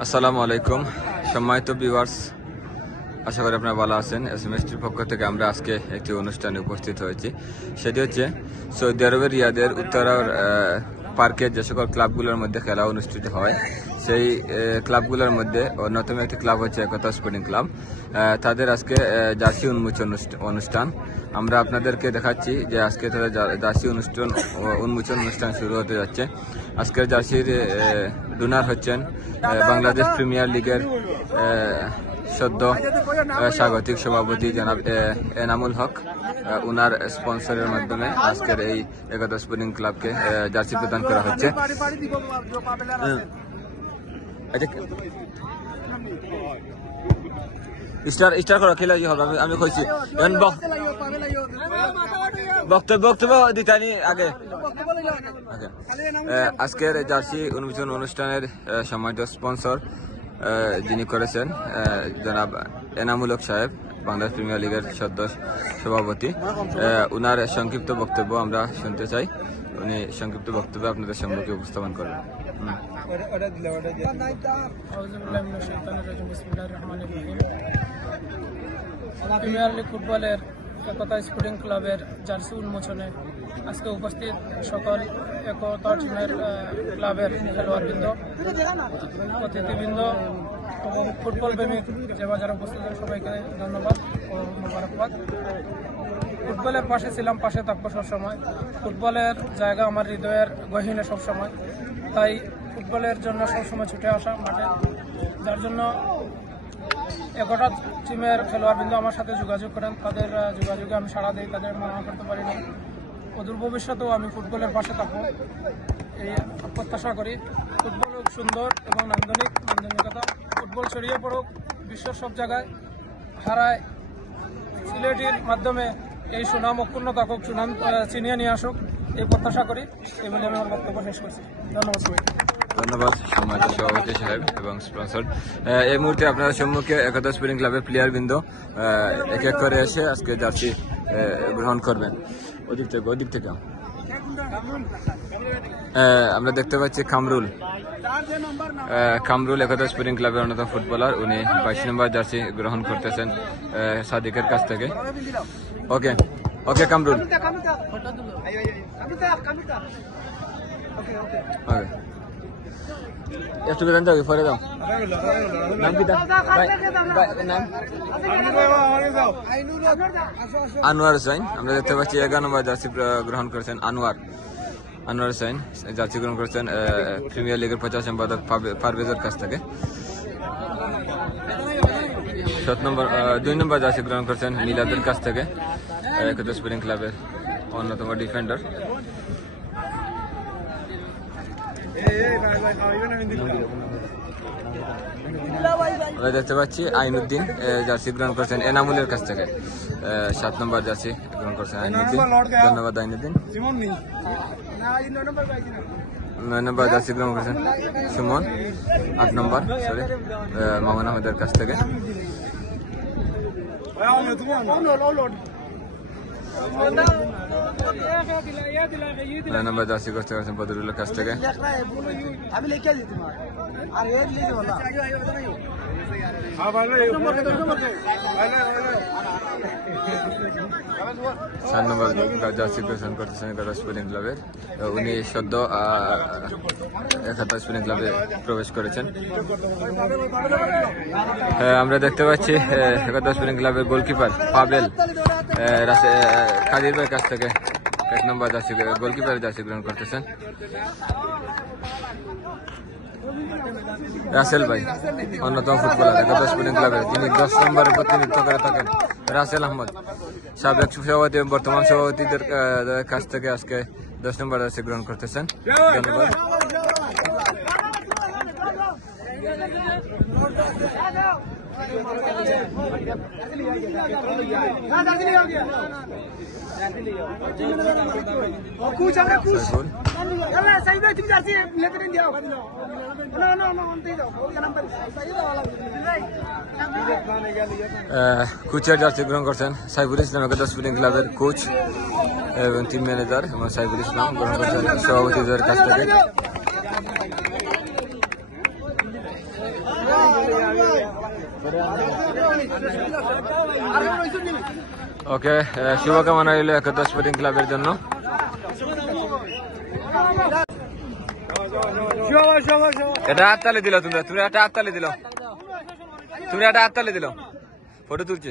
আসসালামু আলাইকুম সম্মানিত ভিউয়ার্স, আশা করি আপনারা ভালো আছেন। এসএমএসটির পক্ষ থেকে আমরা আজকে একটি অনুষ্ঠানে উপস্থিত হয়েছি। সেটি হচ্ছে সৌদি আরবের রিয়াদের উত্তরার পার্কে যে সকল ক্লাবগুলোর মধ্যে খেলা অনুষ্ঠিত হয়, সেই ক্লাবগুলোর মধ্যে অন্যতম একটি ক্লাব হচ্ছে একতা স্পোর্টিং ক্লাব। তাদের আজকে জার্সি উন্মোচন অনুষ্ঠান আমরা আপনাদেরকে দেখাচ্ছি যে আজকে তাদের জার্সি উন্মোচন অনুষ্ঠান শুরু হতে যাচ্ছে। আজকের জার্সির ডোনার হচ্ছেন বাংলাদেশ প্রিমিয়ার লিগের সদ্য স্বাগতিক সভাপতি জনাব এনামুল হক। উনার স্পন্সরের মাধ্যমে আজকের এই একতা স্পোর্টিং ক্লাবকে জার্সি প্রদান করা হচ্ছে। স্টার করা খেলা হবে, আমি কইছি বক্তব্য দিতানি আগে। আজকের জার্সি উন্মোচন অনুষ্ঠানের সম্মানিত স্পন্সর যিনি করেছেন জনাব এনামুল হক সাহেব, বাংলাদেশ প্রিমিয়ার লিগের সদ্য সভাপতি। উনার সংক্ষিপ্ত বক্তব্য আমরা শুনতে চাই। উনি সংক্ষিপ্ত বক্তব্য আপনাদের সম্মুখে উপস্থাপন করবেন। প্রিমিয়ার লিগ ফুটবলের একতা স্পোর্টিং ক্লাবের জার্সি উন্মোচনে আজকে উপস্থিত সকল একতা টিমের ক্লাবের খেলোয়াড়বৃন্দ, অতিথিবৃন্দ এবং ফুটবল প্রেমিক যে বাজারে উপস্থিত সবাইকে ধন্যবাদ ও মোবারকবাদ। ফুটবলের পাশে ছিলাম, পাশে থাকবো সবসময়। ফুটবলের জায়গা আমার হৃদয়ের গহীনে সবসময়, তাই ফুটবলের জন্য সবসময় ছুটে আসা মাঠে, যার জন্য একটা টিমের খেলোয়াড়বৃন্দ আমার সাথে যোগাযোগ করেন। তাদের যোগাযোগে আমি সাড়া দিই, তাদের মানা করতে পারি না। অদূর ভবিষ্যতেও আমি ফুটবলের পাশে থাকবো এই প্রত্যাশা করি। ফুটবল হোক সুন্দর এবং নান্দনিকতা, ফুটবল ছড়িয়ে পড়ুক বিশ্বের সব জায়গায়, হারায় সিলেটির মাধ্যমে এই সুনাম অক্ষুণ্ণ থাকুক, সুনাম চিনিয়ে নিয়ে আসুক, এই প্রত্যাশা করি। এই বলে আমি আমার বক্তব্য শেষ করছি। ধন্যবাদ সবাই। ধন্যবাদ সম্মানিত সভাপতি সাহেব এবং স্পন্সর। এই মুহূর্তে আপনাদের সম্মুখে একতা স্পোর্টিং ক্লাবের প্লেয়ার বৃন্দ এক এক করে এসে আজকে জার্সি গ্রহণ করবেন। ওদিক থেকে আমরা দেখতে পাচ্ছি কামরুল একতা স্পোর্টিং ক্লাবের অন্যতম ফুটবলার। উনি 22 নম্বর জার্সি গ্রহণ করতেছেন সাদিকের কাছ থেকে। ওকে কামরুল, একটু বেতন যাবে পরে দাও। নাম কি নাম? আনোয়ার হোসেন। আমরা দেখতে পাচ্ছি 11 নম্বর জার্সি গ্রহণ করেছেন আনোয়ার হোসেন। জার্সি গ্রহণ করেছেন প্রিমিয়ার লিগের 50 সম্পাদক পারভেজের কাছ থেকে। 2 নম্বর জার্সি গ্রহণ করেছেন মিলাদের কাছ থেকে, একতা স্পোর্টিং ক্লাবের অন্যতম ডিফেন্ডার। আমরা দেখতে পাচ্ছি আইনুদ্দিন জার্সি গ্রহণ করছেন এনামুলের কাছ থেকে। 7 নম্বর জার্সি গ্রহণ করছেন আইনুদ্দিন। ধন্যবাদ আইনুদ্দিন। 9 নম্বর জার্সি গ্রহণ করছেন সুমন। 8 নম্বর মামুন আহমেদের কাছ থেকে। 9 নম্বর জার্সি করতে পারছেন বদরুলের কাছ থেকে। 4 নম্বর জার্সি গ্রহণ করতেছেন একতা স্পোর্টিং ক্লাবের। উনি সদ্য একতা স্পোর্টিং ক্লাবে প্রবেশ করেছেন। আমরা দেখতে পাচ্ছি একতা স্পোর্টিং ক্লাবের গোলকিপার পাবেল কাদির ভাইয়ের কাছ থেকে 1 নম্বর জার্সি গোলকিপারের জার্সি গ্রহণ করতেছেন। রাসেল ভাই অন্যতম ফুটবলার একতা স্পোর্টিং ক্লাবের, যিনি 10 নম্বরে প্রতিনিধিত্ব করে থাকেন। রাসেল আহমদ সাবেক সভাপতি এবং বর্তমান সভাপতিদের কাছ থেকে আজকে 10 নম্বর জার্সি গ্রহণ করতেছেন। ধন্যবাদ। কোচের জার্সি গ্রহণ করছেন সাইফুল ইসলাম, একতা স্পোর্টিং ক্লাবের কোচ এবং টিম ম্যানেজার এবং সাইফুল ইসলাম গ্রহণ করছেন সভাপতিদের কাছ থেকে। ওকে, শুভকামনা রইল একতা স্পোর্টিং ক্লাবের জন্য। এটা হাততালি দিল, তুমি একটা হাততালি দিল, তুমি একটা হাততালি দিল, ফটো তুলছি।